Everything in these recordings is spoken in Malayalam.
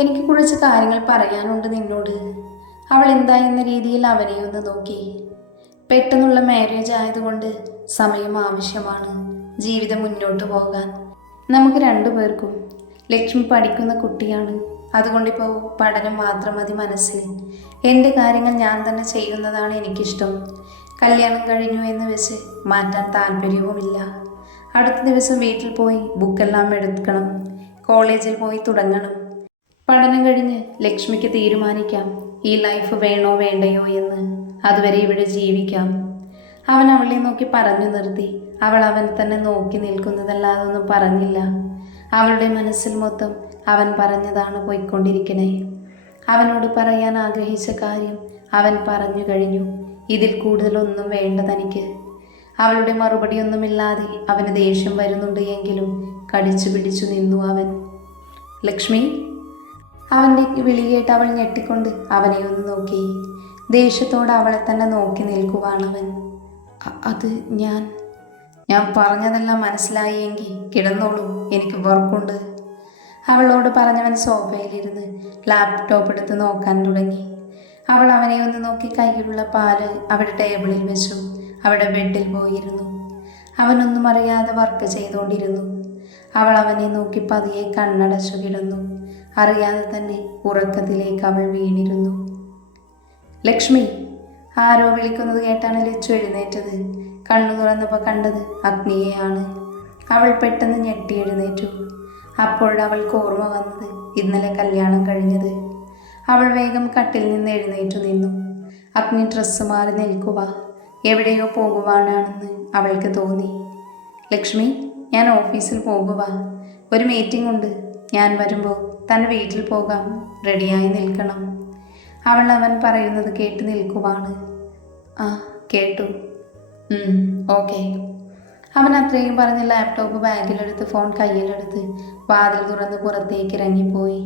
എനിക്ക് കുറച്ച് കാര്യങ്ങൾ പറയാനുണ്ട് നിന്നോട്. അവൾ എന്താ എന്ന രീതിയിൽ അവനെ ഒന്ന് നോക്കി. പെട്ടെന്നുള്ള മാരേജ് ആയതുകൊണ്ട് സമയം ആവശ്യമാണ് ജീവിതം മുന്നോട്ട് പോകാൻ. നമുക്ക് രണ്ടുപേർക്കും. ലക്ഷ്മി പഠിക്കുന്ന കുട്ടിയാണ്. അതുകൊണ്ടിപ്പോൾ പഠനം മാത്രം മതി മനസ്സിൽ. എൻ്റെ കാര്യങ്ങൾ ഞാൻ തന്നെ ചെയ്യുന്നതാണ് എനിക്കിഷ്ടം. കല്യാണം കഴിഞ്ഞു എന്ന് വെച്ച് മാറ്റാൻ താല്പര്യവുമില്ല. അടുത്ത ദിവസം വീട്ടിൽ പോയി ബുക്കെല്ലാം എടുക്കണം. കോളേജിൽ പോയി തുടങ്ങണം. പഠനം കഴിഞ്ഞ് ലക്ഷ്മിക്ക് തീരുമാനിക്കാം ഈ ലൈഫ് വേണോ വേണ്ടയോ എന്ന്. അതുവരെ ഇവിടെ ജീവിക്കാം. അവൻ അവളെ നോക്കി പറഞ്ഞു നിർത്തി. അവൾ അവൻ തന്നെ നോക്കി നിൽക്കുന്നതല്ലാതെ ഒന്നും പറഞ്ഞില്ല. അവളുടെ മനസ്സിൽ മൊത്തം അവൻ പറഞ്ഞതാണ് പോയിക്കൊണ്ടിരിക്കണേ. അവനോട് പറയാൻ ആഗ്രഹിച്ച കാര്യം അവൻ പറഞ്ഞു കഴിഞ്ഞു. ഇതിൽ കൂടുതലൊന്നും വേണ്ട തനിക്ക്. അവളുടെ മറുപടിയൊന്നുമില്ലാതെ അവന് ദേഷ്യം വരുന്നുണ്ട് എങ്കിലും കടിച്ചു പിടിച്ചു നിന്നു അവൻ. ലക്ഷ്മി. അവൻ്റെ വിളി കേട്ട് അവൾ ഞെട്ടിക്കൊണ്ട് അവനെ ഒന്ന് നോക്കി. ദേഷ്യത്തോടെ അവളെ തന്നെ നോക്കി നിൽക്കുവാണവൻ. അത് ഞാൻ പറഞ്ഞതെല്ലാം മനസ്സിലായി എങ്കിൽ കിടന്നോളൂ, എനിക്ക് വർക്കുണ്ട്. അവളോട് പറഞ്ഞവൻ സോഫയിലിരുന്ന് ലാപ്ടോപ്പ് എടുത്ത് നോക്കാൻ തുടങ്ങി. അവൾ അവനെ ഒന്ന് നോക്കി കയ്യിലുള്ള പാല് അവിടെ ടേബിളിൽ വെച്ചു. അവിടെ ബെഡിൽ പോയിരുന്നു. അവനൊന്നും അറിയാതെ വർക്ക് ചെയ്തുകൊണ്ടിരുന്നു. അവൾ അവനെ നോക്കി പതിയെ കണ്ണടച്ചു കിടന്നു. അറിയാതെ തന്നെ ഉറക്കത്തിലേക്ക് അവൾ വീണിരുന്നു. ലക്ഷ്മി. ആരോ വിളിക്കുന്നത് കേട്ടാണ് ലച്ചു എഴുന്നേറ്റത്. കണ്ണു തുറന്നപ്പോൾ കണ്ടത് അഗ്നിയെയാണ്. അവൾ പെട്ടെന്ന് ഞെട്ടി എഴുന്നേറ്റു. അപ്പോഴവൾക്ക് ഓർമ്മ വന്നത് ഇന്നലെ കല്യാണം കഴിഞ്ഞത്. അവൾ വേഗം കട്ടിൽ നിന്ന് എഴുന്നേറ്റു നിന്നു. അഗ്നി ഡ്രസ്സ് മാറി നിൽക്കുക. എവിടെയോ പോകുവാനാണെന്ന് അവൾക്ക് തോന്നി. ലക്ഷ്മി, ഞാൻ ഓഫീസിൽ പോകുക. ഒരു മീറ്റിംഗ് ഉണ്ട്. ഞാൻ വരുമ്പോൾ തന്നെ വീട്ടിൽ പോകാം. റെഡിയായി നിൽക്കണം. അവൾ അവൻ പറയുന്നത് കേട്ട് നിൽക്കുവാണ്. ആ, കേട്ടു. ഓക്കെ. അവൻ അത്രയും പറഞ്ഞ് ലാപ്ടോപ്പ് ബാഗിലെടുത്ത് ഫോൺ കയ്യിലെടുത്ത് വാതിൽ തുറന്ന് പുറത്തേക്ക് ഇറങ്ങിപ്പോയി.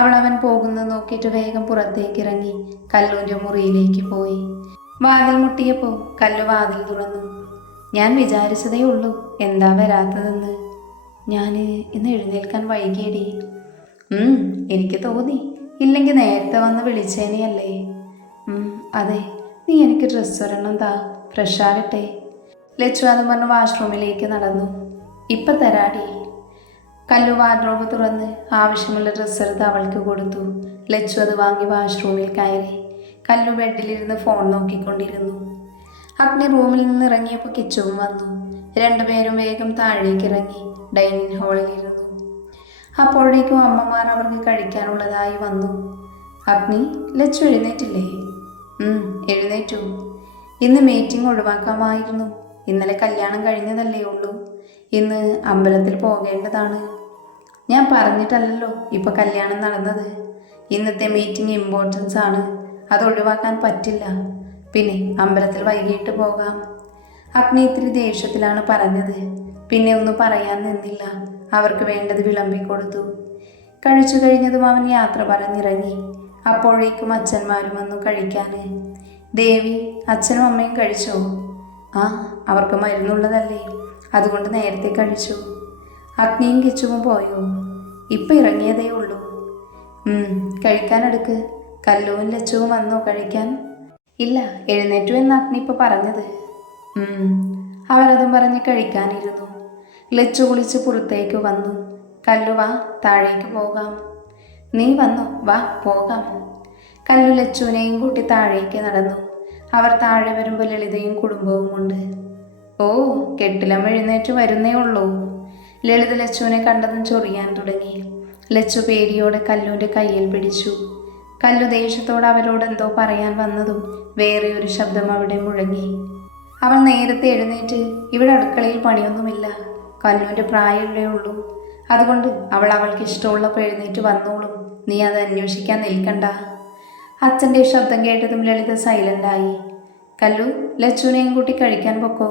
അവൻ പോകുന്നത് നോക്കിയിട്ട് വേഗം പുറത്തേക്ക് ഇറങ്ങി കല്ലുവിൻ്റെ മുറിയിലേക്ക് പോയി. വാതിൽ മുട്ടിയപ്പോൾ കല്ലു വാതിൽ തുറന്നു. ഞാൻ വിചാരിച്ചതേ ഉള്ളൂ എന്താ വരാത്തതെന്ന്. ഞാൻ ഇന്ന് എഴുന്നേൽക്കാൻ വൈകിയടി. എനിക്ക് തോന്നി. ഇല്ലെങ്കിൽ നേരത്തെ വന്ന് വിളിച്ചേനെയല്ലേ. അതെ, നീ എനിക്ക് ഡ്രസ്സ് ഒരെണ്ണം താ, ഫ്രഷ് ആകട്ടെ. ലച്ചു അതും പറഞ്ഞ് വാഷ്റൂമിലേക്ക് നടന്നു. ഇപ്പം തരാടി. കല്ലു വാർഡ്രോബ് തുറന്ന് ആവശ്യമുള്ള ഡ്രസ്സ് എടുത്ത് അവൾക്ക് കൊടുത്തു. ലച്ചു അത് വാങ്ങി വാഷ്റൂമിൽ കയറി. കല്ലു ബെഡിലിരുന്ന് ഫോൺ നോക്കിക്കൊണ്ടിരുന്നു. അഗ്നി റൂമിൽ നിന്ന് ഇറങ്ങിയപ്പോൾ കിച്ചുവും വന്നു. രണ്ടുപേരും വേഗം താഴേക്ക് ഇറങ്ങി ഡൈനിങ് ഹാളിലിരുന്നു. അപ്പോഴേക്കും അമ്മമാർ അവർക്ക് കഴിക്കാനുള്ളതായി വന്നു. അഗ്നി, ലച്ചു എഴുന്നേറ്റില്ലേ? എഴുന്നേറ്റു. ഇന്ന് മീറ്റിംഗ് ഒഴിവാക്കാമായിരുന്നു. ഇന്നലെ കല്യാണം കഴിഞ്ഞതല്ലേ ഉള്ളൂ. ഇന്ന് അമ്പലത്തിൽ പോകേണ്ടതാണ്. ഞാൻ പറഞ്ഞിട്ടല്ലല്ലോ ഇപ്പോൾ കല്യാണം നടന്നത്. ഇന്നത്തെ മീറ്റിംഗ് ഇമ്പോർട്ടൻസ് ആണ്. അത് ഒഴിവാക്കാൻ പറ്റില്ല. പിന്നെ അമ്പലത്തിൽ വൈകിട്ട് പോകാം. അഗ്നി ഇത്തിരി ദേഷ്യത്തിലാണ് പറഞ്ഞത്. പിന്നെ ഒന്നും പറയാൻ നിന്നില്ല. അവർക്ക് വേണ്ടത് വിളമ്പിക്കൊടുത്തു. കഴിച്ചു കഴിഞ്ഞതും അവൻ യാത്ര പറഞ്ഞിറങ്ങി. അപ്പോഴേക്കും അച്ഛന്മാരും വന്നു കഴിക്കാൻ. ദേവി, അച്ഛനും അമ്മയും കഴിച്ചോ? ആ, അവർക്ക് മരുന്നുള്ളതല്ലേ, അതുകൊണ്ട് നേരത്തെ കഴിച്ചു. അഗ്നിയും കിച്ചുവും പോയോ? ഇപ്പം ഇറങ്ങിയതേ ഉള്ളൂ. കഴിക്കാനെടുക്ക്. കല്ലുവും ലച്ചുവും വന്നോ കഴിക്കാൻ? ഇല്ല, എഴുന്നേറ്റു എന്ന് അഗ്നി ഇപ്പോൾ പറഞ്ഞത്. അവരതും പറഞ്ഞ് കഴിക്കാനിരുന്നു. ലച്ചു കുളിച്ച് പുറത്തേക്ക് വന്നു. കല്ലു, വാ, താഴേക്ക് പോകാം. നീ വന്നോ? വാ, പോകാം. കല്ലു ലച്ചുവിനെയും കൂട്ടി താഴേക്ക് നടന്നു. അവർ താഴെ വരുമ്പോൾ ലളിതയും കുടുംബവും ഉണ്ട്. ഓ, കെട്ടിലമ്മ എഴുന്നേറ്റ് വരുന്നേ ഉള്ളൂ. ലളിത ലച്ചുവിനെ കണ്ടതും ചൊറിയാൻ തുടങ്ങി. ലച്ചു പേടിയോടെ കല്ലുവിൻ്റെ കയ്യിൽ പിടിച്ചു. കല്ലു ദേഷ്യത്തോടെ അവരോട് എന്തോ പറയാൻ വന്നതും വേറെ ഒരു ശബ്ദം അവിടെ മുഴങ്ങി. അവൾ നേരത്തെ എഴുന്നേറ്റ്. ഇവിടെ അടുക്കളയിൽ പണിയൊന്നുമില്ല. കല്ലുവിൻ്റെ പ്രായമല്ലേ ഉള്ളൂ. അതുകൊണ്ട് അവൾക്ക് ഇഷ്ടമുള്ളപ്പോൾ എഴുന്നേറ്റ് വന്നോളും. നീ അത് അന്വേഷിക്കാൻ നിൽക്കണ്ട. അച്ഛൻ്റെ ശബ്ദം കേട്ടതും ലളിത സൈലൻ്റായി. കല്ലു, ലച്ചുവിനെയും കൂട്ടി കഴിക്കാൻ പൊക്കോ.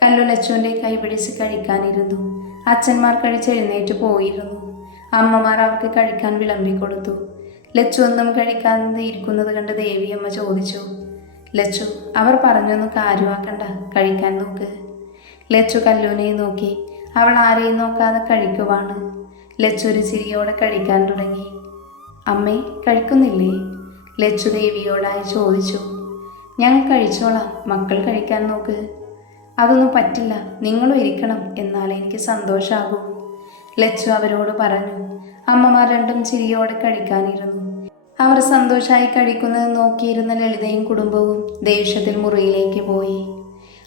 കല്ലു ലച്ചുവിൻ്റെ കൈ പിടിച്ച് കഴിക്കാനിരുന്നു. അച്ഛന്മാർ കഴിച്ചെഴുന്നേറ്റ് പോയിരുന്നു. അമ്മമാർ അവർക്ക് കഴിക്കാൻ വിളമ്പിക്കൊടുത്തു. ലച്ചു ഒന്നും കഴിക്കാതെ ഇരിക്കുന്നത് കണ്ട് ദേവിയമ്മ ചോദിച്ചു. ലച്ചു, അവർ പറഞ്ഞൊന്നും കാര്യമാക്കണ്ട, കഴിക്കാൻ നോക്ക്. ലച്ചു കല്ലുവിനെ നോക്കി. അവൾ ആരെയും നോക്കാതെ കഴിക്കുവാണ്. ലച്ചു ഒരു ചിരിയോടെ കഴിക്കാൻ തുടങ്ങി. അമ്മേ കഴിക്കുന്നില്ലേ? ലച്ചു ദേവിയോടായി ചോദിച്ചു. ഞങ്ങൾ കഴിച്ചോളാം, മക്കൾ കഴിക്കാൻ നോക്ക്. അതൊന്നും പറ്റില്ല, നിങ്ങളും ഇരിക്കണം, എന്നാലേ എനിക്ക് സന്തോഷമാകൂ, ലച്ചു അവരോട് പറഞ്ഞു. അമ്മമാർ രണ്ടും ചിരിയോടെ കഴിക്കാനിരുന്നു. അവർ സന്തോഷമായി കഴിക്കുന്നത് നോക്കിയിരുന്ന ലളിതയും കുടുംബവും ദേഷ്യത്തിൽ മുറിയിലേക്ക് പോയി.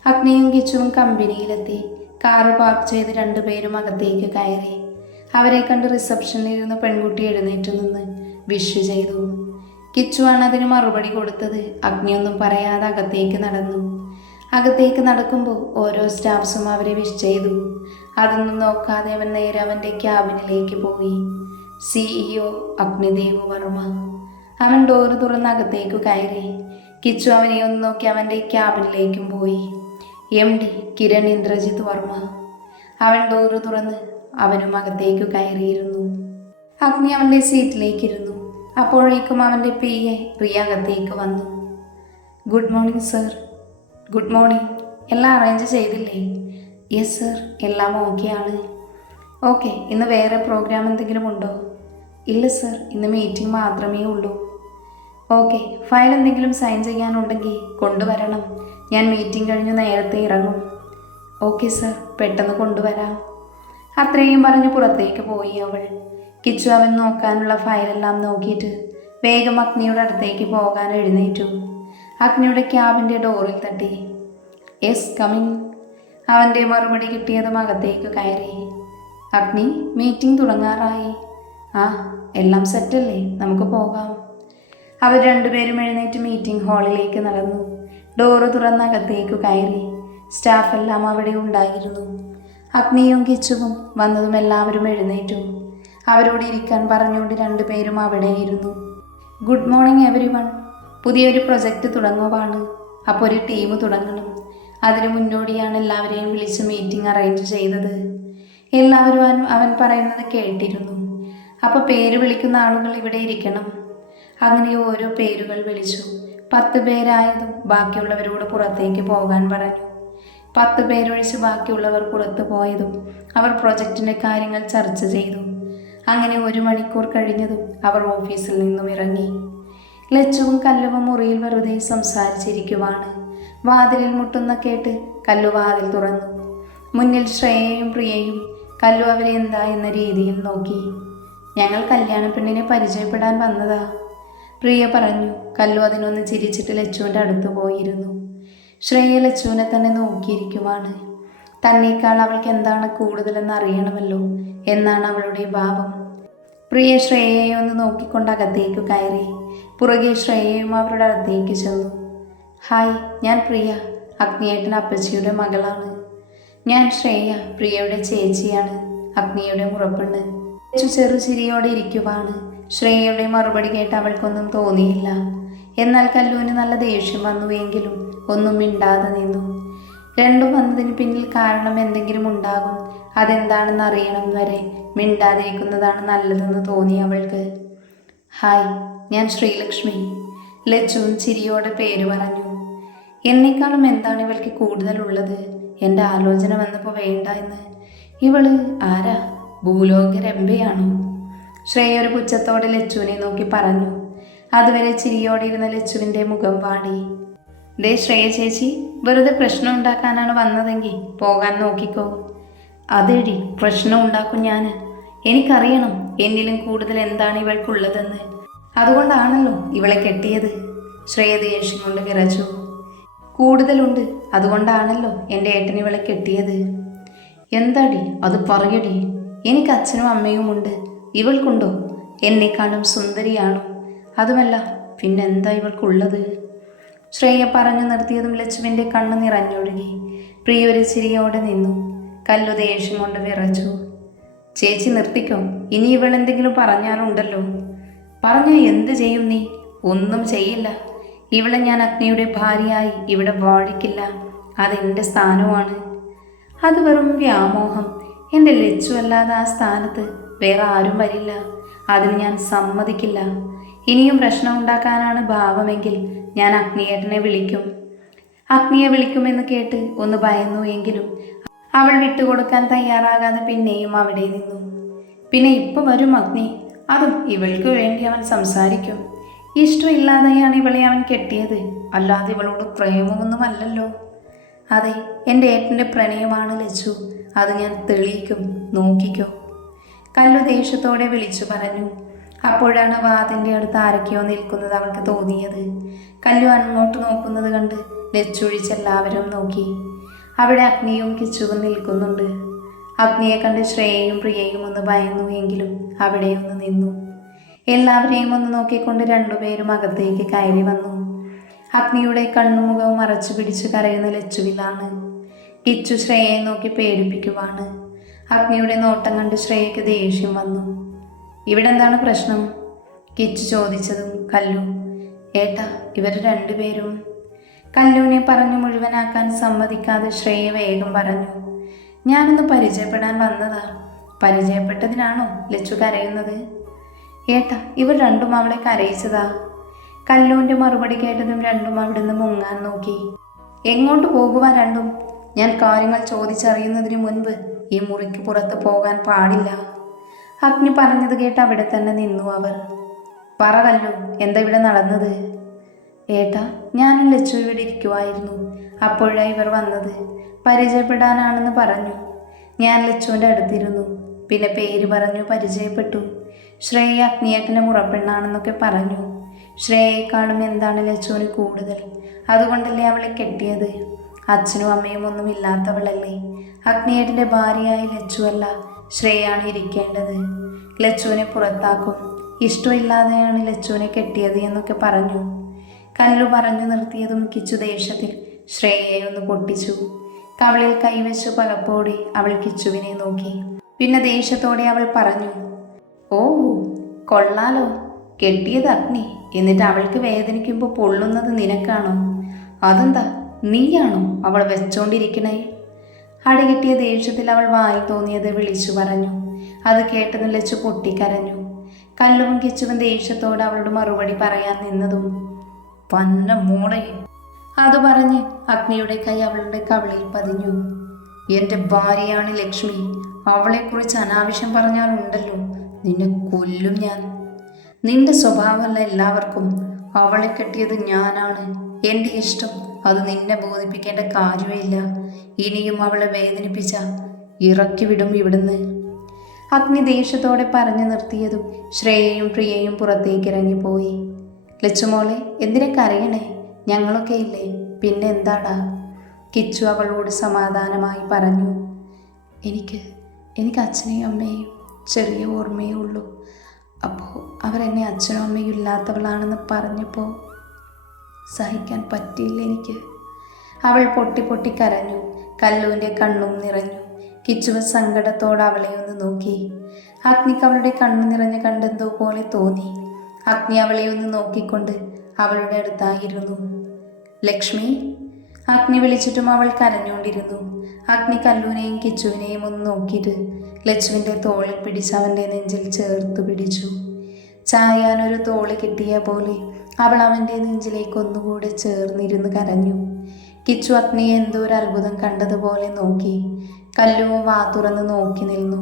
അഗ്നിയും കിച്ചുവും കമ്പനിയിലെത്തി. കാറ് പാർക്ക് ചെയ്ത് രണ്ടുപേരും അകത്തേക്ക് കയറി. അവരെ കണ്ട് റിസപ്ഷനിലിരുന്ന പെൺകുട്ടി എഴുന്നേറ്റ് നിന്ന് വിഷ് ചെയ്തു. കിച്ചുവാണ് അതിന് മറുപടി കൊടുത്തത്. അഗ്നിയൊന്നും പറയാതെ അകത്തേക്ക് നടന്നു. അകത്തേക്ക് നടക്കുമ്പോൾ ഓരോ സ്റ്റാഫ്സും അവരെ വിഷ് ചെയ്തു. അതൊന്നും നോക്കാതെ അവൻ നേരെ അവൻ്റെ ക്യാബിനിലേക്ക് പോയി. CEO അഗ്നിദേവ് വർമ്മ. അവൻ ഡോറ് തുറന്ന് അകത്തേക്ക് കയറി. കിച്ചു അവനെ ഒന്ന് നോക്കി അവൻ്റെ ക്യാബിനിലേക്കും പോയി. MD കിരൺ ഇന്ദ്രജിത്ത് വർമ്മ. അവൻ ഡോറ് തുറന്ന് അവനും അകത്തേക്ക് കയറിയിരുന്നു. അഗ്നി അവൻ്റെ സീറ്റിലേക്കിരുന്നു. അപ്പോഴേക്കും അവൻ്റെ PA പ്രിയ അകത്തേക്ക് വന്നു. Good morning sir. Good morning. എല്ലാം അറേഞ്ച് ചെയ്തില്ലേ? യെസ് സർ, എല്ലാം ഓക്കെയാണ്. ഓക്കെ, ഇന്ന് വേറെ പ്രോഗ്രാം എന്തെങ്കിലും ഉണ്ടോ? ഇല്ല സർ, ഇന്ന് മീറ്റിംഗ് മാത്രമേ ഉള്ളൂ. ഓക്കെ, ഫയൽ എന്തെങ്കിലും സൈൻ ചെയ്യാനുണ്ടെങ്കിൽ കൊണ്ടുവരണം. ഞാൻ മീറ്റിംഗ് കഴിഞ്ഞ് നേരത്തെ ഇറങ്ങും. ഓക്കെ സർ, പെട്ടെന്ന് കൊണ്ടുവരാം. അത്രയും പറഞ്ഞ് പുറത്തേക്ക് പോയി അവൾ. കിച്ചു അവൻ നോക്കാനുള്ള ഫയലെല്ലാം നോക്കിയിട്ട് വേഗം അഗ്നിയുടെ അടുത്തേക്ക് പോകാൻ എഴുന്നേറ്റു. അഗ്നിയുടെ ക്യാബിൻ്റെ ഡോറിൽ തട്ടി. Yes coming. അവൻ്റെ മറുപടി കിട്ടിയതും അകത്തേക്ക് കയറി. അഗ്നി, മീറ്റിംഗ് തുടങ്ങാറായി. ആ, എല്ലാം സെറ്റല്ലേ, നമുക്ക് പോകാം. അവർ രണ്ടുപേരും എഴുന്നേറ്റ് മീറ്റിംഗ് ഹാളിലേക്ക് നടന്നു. ഡോറ് തുറന്ന് അകത്തേക്ക് കയറി. സ്റ്റാഫെല്ലാം അവിടെ ഉണ്ടായിരുന്നു. അഗ്നിയും കിച്ചുവും വന്നതും എല്ലാവരും എഴുന്നേറ്റു. അവരോട് ഇരിക്കാൻ പറഞ്ഞുകൊണ്ട് രണ്ടുപേരും അവിടെ ഇരുന്നു. Good morning every one. പുതിയൊരു പ്രൊജക്റ്റ് തുടങ്ങുവാണ്. അപ്പോൾ ഒരു ടീം തുടങ്ങണം. അതിനു മുന്നോടിയാണ് എല്ലാവരെയും വിളിച്ച് മീറ്റിംഗ് അറേഞ്ച് ചെയ്തത്. എല്ലാവരും അവൻ പറയുന്നത് കേട്ടിരുന്നു. അപ്പോൾ പേര് വിളിക്കുന്ന ആളുകൾ ഇവിടെ ഇരിക്കണം. അങ്ങനെ ഓരോ പേരുകൾ വിളിച്ചു. 10 പേരായതും ബാക്കിയുള്ളവരോട് പുറത്തേക്ക് പോകാൻ പറഞ്ഞു. 10 പേരൊഴിച്ച് ബാക്കിയുള്ളവർ പുറത്തു പോയതും അവർ പ്രൊജക്റ്റിൻ്റെ കാര്യങ്ങൾ ചർച്ച ചെയ്തു. അങ്ങനെ 1 മണിക്കൂർ കഴിഞ്ഞതും അവർ ഓഫീസിൽ നിന്നും ഇറങ്ങി. ലച്ചുവും കല്ലുവും മുറിയിൽ വെറുതെ സംസാരിച്ചിരിക്കുവാണ്. വാതിലിൽ മുട്ടുന്ന കേട്ട് കല്ലു വാതിൽ തുറന്നു. മുന്നിൽ ശ്രേയയും പ്രിയയും. കല്ലു അവരെ എന്താ എന്ന രീതിയിൽ നോക്കി. ഞങ്ങൾ കല്യാണ പെണ്ണിനെ പരിചയപ്പെടാൻ വന്നതാ, പ്രിയ പറഞ്ഞു. കല്ലു അതിനൊന്ന് ചിരിച്ചിട്ട് ലച്ചുവിൻ്റെ അടുത്ത് പോയിരുന്നു. ശ്രേയ ലച്ചുവിനെ തന്നെ നോക്കിയിരിക്കുവാണ്. തന്നേക്കാൾ അവൾക്ക് എന്താണ് കൂടുതലെന്ന് അറിയണമല്ലോ എന്നാണ് അവളുടെ ഭാവം. പ്രിയ ശ്രേയയെ ഒന്ന് നോക്കിക്കൊണ്ട് അകത്തേക്ക് കയറി. പുറകെ ശ്രേയയും അവരുടെ അടുത്തേക്ക് ചെന്നു. ഹായ്, ഞാൻ പ്രിയ, അഗ്നിയേട്ടൻ അപ്പച്ചിയുടെ മകളാണ്. ഞാൻ ശ്രേയ, പ്രിയയുടെ ചേച്ചിയാണ്, അഗ്നിയുടെ മുറപ്പെണ്ണ്. ചെറു ചിരിയോടെ ഇരിക്കുവാണ്. ശ്രേയയുടെ മറുപടി കേട്ട് അവൾക്കൊന്നും തോന്നിയില്ല. എന്നാൽ കല്ലുവിന് നല്ല ദേഷ്യം വന്നുവെങ്കിലും ഒന്നും മിണ്ടാതെ നിന്നു. രണ്ടും വന്നതിന് പിന്നിൽ കാരണം എന്തെങ്കിലും ഉണ്ടാകും. അതെന്താണെന്ന് അറിയണം വരെ മിണ്ടാതിരിക്കുന്നതാണ് നല്ലതെന്ന് തോന്നി അവൾക്ക്. ഹായ്, ഞാൻ ശ്രീലക്ഷ്മി. ലച്ചുവും ചിരിയോടെ പേര് പറഞ്ഞു. എന്നെക്കാളും എന്താണ് ഇവൾക്ക് കൂടുതലുള്ളത്? എൻ്റെ ആലോചന വന്നപ്പോൾ വേണ്ട എന്ന്. ഇവള് ആരാ? ഭൂലോക രംഭയാണോ? ശ്രേയ ഒരു പുച്ഛത്തോടെ ലച്ചുവിനെ നോക്കി പറഞ്ഞു. അതുവരെ ചിരിയോടെ ഇരുന്ന ലച്ചുവിൻ്റെ മുഖം വാടി. ദേ ശ്രേയ ചേച്ചി, വെറുതെ പ്രശ്നം ഉണ്ടാക്കാനാണ് വന്നതെങ്കിൽ പോകാൻ നോക്കിക്കോ. അതേടി, പ്രശ്നം ഉണ്ടാക്കും ഞാൻ. എനിക്കറിയണം എന്നിലും കൂടുതൽ എന്താണ് ഇവൾക്കുള്ളതെന്ന്. അതുകൊണ്ടാണല്ലോ ഇവളെ കെട്ടിയത്. ശ്രേയ ദേഷ്യം കൊണ്ട് വിറച്ചു. കൂടുതലുണ്ട്, അതുകൊണ്ടാണല്ലോ എൻ്റെ ഏട്ടൻ ഇവളെ കെട്ടിയത്. എന്താടി അത് പറയടി. എനിക്ക് അച്ഛനും അമ്മയും ഉണ്ട്, ഇവൾക്കുണ്ടോ? എന്നെക്കാളും സുന്ദരിയാണോ? അതുമല്ല, പിന്നെന്താ ഇവൾക്കുള്ളത്? ശ്രേയ പറഞ്ഞു നിർത്തിയതും ലച്ചുവിൻ്റെ കണ്ണ് നിറഞ്ഞൊഴുകി. പ്രിയ ഒരു ചിരിയോടെ നിന്നു. കല്ലു ദേഷ്യം കൊണ്ട് വിറച്ചു. ചേച്ചി നിർത്തിക്കോ, ഇനി ഇവൾ എന്തെങ്കിലും പറഞ്ഞാലുണ്ടല്ലോ. പറഞ്ഞാൽ എന്ത് ചെയ്യും നീ? ഒന്നും ചെയ്യില്ല. ഇവളെ ഞാൻ അഗ്നിയുടെ ഭാര്യയായി ഇവിടെ വാഴിക്കില്ല. അതെൻ്റെ സ്ഥാനമാണ്. അത് വെറും വ്യാമോഹം. എൻ്റെ ലച്ചു അല്ലാതെ ആ സ്ഥാനത്ത് വേറെ ആരും വരില്ല. അതിന് ഞാൻ സമ്മതിക്കില്ല. ഇനിയും പ്രശ്നം ഉണ്ടാക്കാനാണ് ഭാവമെങ്കിൽ ഞാൻ അഗ്നിയേട്ടനെ വിളിക്കും. അഗ്നിയെ വിളിക്കുമെന്ന് കേട്ട് ഒന്ന് ഭയന്നു എങ്കിലും അവൾ വിട്ടുകൊടുക്കാൻ തയ്യാറാകാതെ പിന്നെയും അവിടെ നിന്നു. പിന്നെ ഇപ്പം വരും അഗ്നി, അതും ഇവൾക്ക് വേണ്ടി അവൻ സംസാരിക്കും. ഇഷ്ടമില്ലാതെയാണ് ഇവളെ അവൻ കെട്ടിയത്, അല്ലാതെ ഇവളോട് പ്രേമമൊന്നുമല്ലല്ലോ. അതെ, എൻ്റെ ഏട്ടൻ്റെ പ്രണയമാണ് ലച്ചു, അത് ഞാൻ തെളിയിക്കും, നോക്കിക്കോ. കല്ലു ദേഷ്യത്തോടെ വിളിച്ചു പറഞ്ഞു. അപ്പോഴാണ് വാതിൻ്റെ അടുത്ത് ആരൊക്കെയോ നിൽക്കുന്നത് അവൾക്ക് തോന്നിയത്. കല്ലു അങ്ങോട്ട് നോക്കുന്നത് കണ്ട് ലച്ചൊഴിച്ച് എല്ലാവരും നോക്കി. അവിടെ അഗ്നിയും കിച്ചുവും നിൽക്കുന്നുണ്ട്. അഗ്നിയെ കണ്ട് ശ്രേയയും പ്രിയയും ഒന്ന് ഭയന്നു, എങ്കിലും അവിടെ ഒന്ന് നിന്നു. എല്ലാവരെയും ഒന്ന് നോക്കിക്കൊണ്ട് രണ്ടുപേരും അകത്തേക്ക് കയറി വന്നു. അഗ്നിയുടെ കണ്ണുമുഖവും മറച്ചു പിടിച്ച് കരയുന്ന ലച്ചുവിലാണ്. കിച്ചു ശ്രേയയെ നോക്കി പേടിപ്പിക്കുവാണ്. അഗ്നിയുടെ നോട്ടം കണ്ട് ശ്രേയയ്ക്ക് ദേഷ്യം വന്നു. ഇവിടെ എന്താണ് പ്രശ്നം? കിച്ചു ചോദിച്ചതും കല്ലു, ഏട്ടാ ഇവർ രണ്ടുപേരും. കല്ലുവിനെ പറഞ്ഞു മുഴുവനാക്കാൻ സമ്മതിക്കാതെ ശ്രേയ വേഗം പറഞ്ഞു, ഞാനൊന്ന് പരിചയപ്പെടാൻ വന്നതാ. പരിചയപ്പെട്ടതിനാണോ ലച്ചു കരയുന്നത്? ഏട്ടാ ഇവർ രണ്ടും അവളെ കരയിച്ചതാ. കല്ലുവിൻ്റെ മറുപടി കേട്ടതും രണ്ടും അവിടുന്ന് മുങ്ങാൻ നോക്കി. എങ്ങോട്ട് പോകുക രണ്ടും? ഞാൻ കാര്യങ്ങൾ ചോദിച്ചറിയുന്നതിന് മുൻപ് ഈ മുറിക്ക് പുറത്ത് പോകാൻ പാടില്ല. അഗ്നി പറഞ്ഞത് കേട്ട് അവിടെ തന്നെ നിന്നു അവർ. പറ കല്ലു, എന്താ ഇവിടെ നടന്നത്? ഏട്ടാ ഞാനും ലച്ചു ഇവിടെ ഇരിക്കുമായിരുന്നു. അപ്പോഴാണ് ഇവർ വന്നത്. പരിചയപ്പെടാനാണെന്ന് പറഞ്ഞു. ഞാൻ ലച്ചുവിൻ്റെ അടുത്തിരുന്നു. പിന്നെ പേര് പറഞ്ഞു പരിചയപ്പെട്ടു. ശ്രേയ അഗ്നിയേട്ടൻ്റെ മുറപ്പെണ്ണാണെന്നൊക്കെ പറഞ്ഞു. ശ്രേയയെക്കാളും എന്താണ് ലച്ചുവിന് കൂടുതൽ, അതുകൊണ്ടല്ലേ അവളെ കെട്ടിയത്. അച്ഛനും അമ്മയും ഒന്നും ഇല്ലാത്തവളല്ലേ. അഗ്നിയേട്ടൻ്റെ ഭാര്യയായി ലച്ചുവല്ല, ശ്രേയാണ് ഇരിക്കേണ്ടത്. ലച്ചുവിനെ പുറത്താക്കും, ഇഷ്ടമില്ലാതെയാണ് ലച്ചുവിനെ കെട്ടിയത് എന്നൊക്കെ പറഞ്ഞു. കല്ലു പറഞ്ഞു നിർത്തിയതും കിച്ചു ദേഷ്യത്തിൽ ശ്രേയയെ ഒന്ന് പൊട്ടിച്ചു. കവളിൽ കൈവച്ചു പലപ്പോടി അവൾ കിച്ചുവിനെ നോക്കി. പിന്നെ ദേഷ്യത്തോടെ അവൾ പറഞ്ഞു, ഓ കൊള്ളാലോ, കെട്ടിയത് അഗ്നി, എന്നിട്ട് അവൾക്ക് വേദനിക്കുമ്പോൾ പൊള്ളുന്നത് നിനക്കാണോ? അതെന്താ, നീയാണോ അവൾ വെച്ചോണ്ടിരിക്കണേ? അടികിട്ടിയ ദേഷ്യത്തിൽ അവൾ വായി തോന്നിയത് വിളിച്ചു പറഞ്ഞു. അത് കേട്ടതും ലച്ചു പൊട്ടിക്കരഞ്ഞു. കല്ലുവും കിച്ചുവും ദേഷ്യത്തോടെ അവളുടെ മറുപടി പറയാൻ നിന്നതും, പന്ന മോളെ, അത് പറഞ്ഞ് അഗ്നിയുടെ കൈ അവളുടെ കവിളിൽ പതിഞ്ഞു. എൻ്റെ ഭാര്യയാണ് ലക്ഷ്മി, അവളെക്കുറിച്ച് അനാവശ്യം പറഞ്ഞാലുണ്ടല്ലോ നിന്നെ കൊല്ലും ഞാൻ. നിന്റെ സ്വഭാവമല്ല എല്ലാവർക്കും. അവളെ കെട്ടിയത് ഞാനാണ്, എൻ്റെ ഇഷ്ടം. അത് നിന്നെ ബോധിപ്പിക്കേണ്ട കാര്യമില്ല. ഇനിയും അവളെ വേദനിപ്പിച്ച ഇറക്കി വിടും ഇവിടുന്ന്. അഗ്നി ദേഷ്യത്തോടെ പറഞ്ഞു നിർത്തിയതും ശ്രേയയും പ്രിയയും പുറത്തേക്ക് ഇറങ്ങിപ്പോയി. ലച്ചുമോളെ എന്തിനെ കരയണേ? ഞങ്ങളൊക്കെ ഇല്ലേ, പിന്നെ എന്താടാ? കിച്ചു അവളോട് സമാധാനമായി പറഞ്ഞു. എനിക്ക് അച്ഛനെയും അമ്മയെയും ചെറിയ ഓർമ്മയേ ഉള്ളൂ. അപ്പോൾ അവരെന്നെ അച്ഛനും അമ്മയും ഇല്ലാത്തവളാണെന്ന് പറഞ്ഞപ്പോൾ സഹിക്കാൻ പറ്റിയില്ല എനിക്ക്. അവൾ പൊട്ടി പൊട്ടി കരഞ്ഞു. കല്ലുവിൻ്റെ കണ്ണും നിറഞ്ഞു. കിച്ചുവ സങ്കടത്തോടെ അവളെ ഒന്ന് നോക്കി. അഗ്നിക്ക് അവളുടെ കണ്ണു നിറഞ്ഞ് കണ്ടെന്തോ പോലെ തോന്നി. അഗ്നി അവളെ ഒന്ന് നോക്കിക്കൊണ്ട് അവളുടെ അടുത്തായിരുന്നു. ലക്ഷ്മി, അഗ്നി വിളിച്ചിട്ടും അവൾ കരഞ്ഞുകൊണ്ടിരുന്നു. അഗ്നി കല്ലുവിനെയും കിച്ചുവിനെയും ഒന്ന് നോക്കിയിട്ട് ലച്ചുവിൻ്റെ തോളിൽ പിടിച്ച് അവൻ്റെ നെഞ്ചിൽ ചേർത്ത് പിടിച്ചു. ചായാനൊരു തോളി കിട്ടിയ പോലെ അവൾ അവൻ്റെ നെഞ്ചിലേക്ക് ഒന്നുകൂടെ ചേർന്നിരുന്ന് കരഞ്ഞു. കിച്ചു അഗ്നിയെ എന്തോ ഒരു അത്ഭുതം കണ്ടതുപോലെ നോക്കി. കല്ലുവും വാ തുറന്ന് നോക്കി നിന്നു.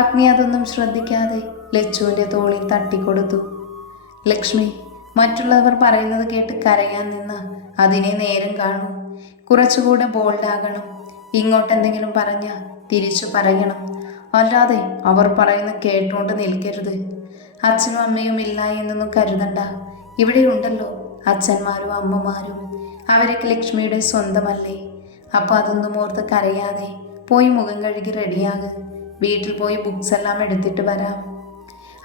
അഗ്നി അതൊന്നും ശ്രദ്ധിക്കാതെ ലച്ചുവിൻ്റെ തോളിൽ തട്ടിക്കൊടുത്തു. ലക്ഷ്മി, മറ്റുള്ളവർ പറയുന്നത് കേട്ട് കരയാൻ നിന്ന് അതിനെ നേരം കാണൂ. കുറച്ചുകൂടെ ബോൾഡാകണം. ഇങ്ങോട്ടെന്തെങ്കിലും പറഞ്ഞാൽ തിരിച്ചു പറയണം, അല്ലാതെ അവർ പറയുന്ന കേട്ടുകൊണ്ട് നിൽക്കരുത്. അച്ഛനും അമ്മയും ഇല്ല എന്നൊന്നും കരുതണ്ട. ഇവിടെ ഉണ്ടല്ലോ അച്ഛന്മാരും അമ്മമാരും. അവരൊക്കെ ലക്ഷ്മിയുടെ സ്വന്തമല്ലേ. അപ്പോൾ അതൊന്നും ഓർത്ത് കരയാതെ പോയി മുഖം കഴുകി റെഡിയാക്. വീട്ടിൽ പോയി ബുക്സ് എല്ലാം എടുത്തിട്ട് വരാം.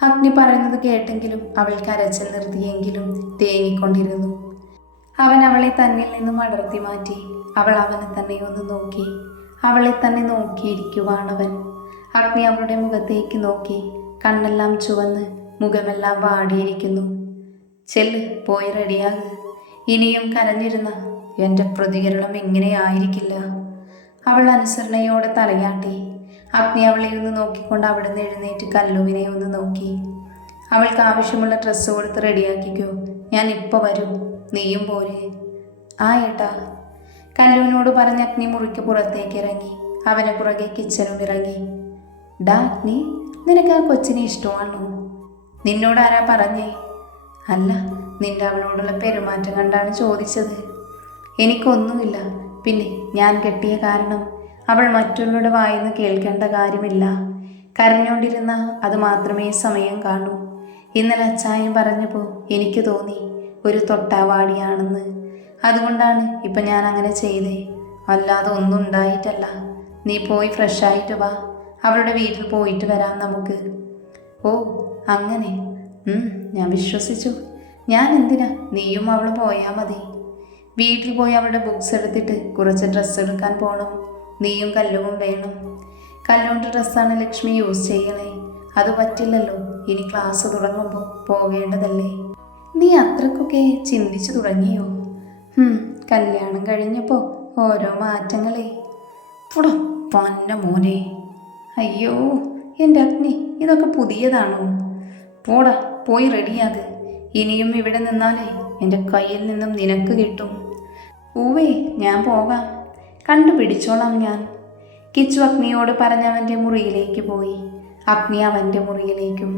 അഗ്നി പറയുന്നത് കേട്ടെങ്കിലും അവൾ കരച്ചിൽ നിർത്തിയെങ്കിലും തേങ്ങിക്കൊണ്ടിരുന്നു. അവൻ അവളെ തന്നിൽ നിന്നും അടർത്തി മാറ്റി. അവൾ അവനെ തന്നെ ഒന്ന് നോക്കി. അവളെ തന്നെ നോക്കിയിരിക്കുവാണവൻ. അഗ്നി അവളുടെ മുഖത്തേക്ക് നോക്കി. കണ്ണെല്ലാം ചുവന്ന് മുഖമെല്ലാം വാടിയിരിക്കുന്നു. ചെല്ല്, പോയി റെഡിയാക്. ഇനിയും കരഞ്ഞിരുന്ന എൻ്റെ പ്രതികരണം ഇങ്ങനെയായിരിക്കില്ല. അവൾ അനുസരണയോടെ തലയാട്ടി. അഗ്നി അവളെ ഒന്ന് നോക്കിക്കൊണ്ട് അവിടുന്ന് എഴുന്നേറ്റ് കല്ലുവിനെ ഒന്ന് നോക്കി. അവൾക്ക് ആവശ്യമുള്ള ഡ്രസ്സ് കൊടുത്ത് റെഡിയാക്കിക്കോ, ഞാൻ ഇപ്പോൾ വരും, നീയും പോരെ. ആ ഏട്ടാ. കല്ലുവിനോട് പറഞ്ഞ് അഗ്നി മുറിക്ക് പുറത്തേക്ക് ഇറങ്ങി. അവനെ പുറകെ കിച്ചനും ഇറങ്ങി. ഡാ അഗ്നി, നിനക്ക് ആ കൊച്ചിനെ ഇഷ്ടമാണോ? നിന്നോട് ആരാ പറഞ്ഞേ? അല്ല, നിന്റെ അവളോടുള്ള പെരുമാറ്റം കണ്ടാണ് ചോദിച്ചത്. എനിക്കൊന്നുമില്ല. പിന്നെ ഞാൻ കെട്ടിയ കാരണം അവൾ മറ്റുള്ളവരുടെ വായിന്ന് കേൾക്കേണ്ട കാര്യമില്ല. കരഞ്ഞോണ്ടിരുന്ന അത് മാത്രമേ സമയം കാണൂ. ഇന്നലെ അച്ചായൻ പറഞ്ഞപ്പോൾ എനിക്ക് തോന്നി ഒരു തൊട്ടാവാടിയാണെന്ന്. അതുകൊണ്ടാണ് ഇപ്പം ഞാൻ അങ്ങനെ ചെയ്തേ. അല്ലാതെ ഒന്നും ഉണ്ടായിട്ടല്ല. നീ പോയി ഫ്രഷായിട്ട് വാ. അവളുടെ വീട്ടിൽ പോയിട്ട് വരാം നമുക്ക്. ഓ അങ്ങനെ. ഞാൻ വിശ്വസിച്ചു. ഞാൻ എന്തിനാ? നീയും അവൾ പോയാൽ മതി. വീട്ടിൽ പോയി അവളുടെ ബുക്സ് എടുത്തിട്ട് കുറച്ച് ഡ്രസ്സ് എടുക്കാൻ പോകണം. നീയും കല്ലുവും വേണം. കല്ലുവിൻ്റെ ഡ്രസ്സാണ് ലക്ഷ്മി യൂസ് ചെയ്യണേ. അത് പറ്റില്ലല്ലോ. ഇനി ക്ലാസ് തുടങ്ങുമ്പോൾ പോകേണ്ടതല്ലേ. നീ അത്രക്കൊക്കെ ചിന്തിച്ചു തുടങ്ങിയോ? കല്യാണം കഴിഞ്ഞപ്പോൾ ഓരോ മാറ്റങ്ങളെ. പുടം പന്ന മോനെ. അയ്യോ എൻ്റെ അഗ്നി, ഇതൊക്കെ പുതിയതാണോ? പോടാ, പോയി റെഡിയാക്. ഇനിയും ഇവിടെ നിന്നാലേ എൻ്റെ കയ്യിൽ നിന്നും നിനക്ക് കിട്ടും. ഊവേ, ഞാൻ പോകാം. കണ്ടുപിടിച്ചോളാം ഞാൻ. കിച്ചു അഗ്നിയോട് പറഞ്ഞവൻ്റെ മുറിയിലേക്ക് പോയി. അഗ്നി അവൻ്റെ മുറിയിലേക്കും.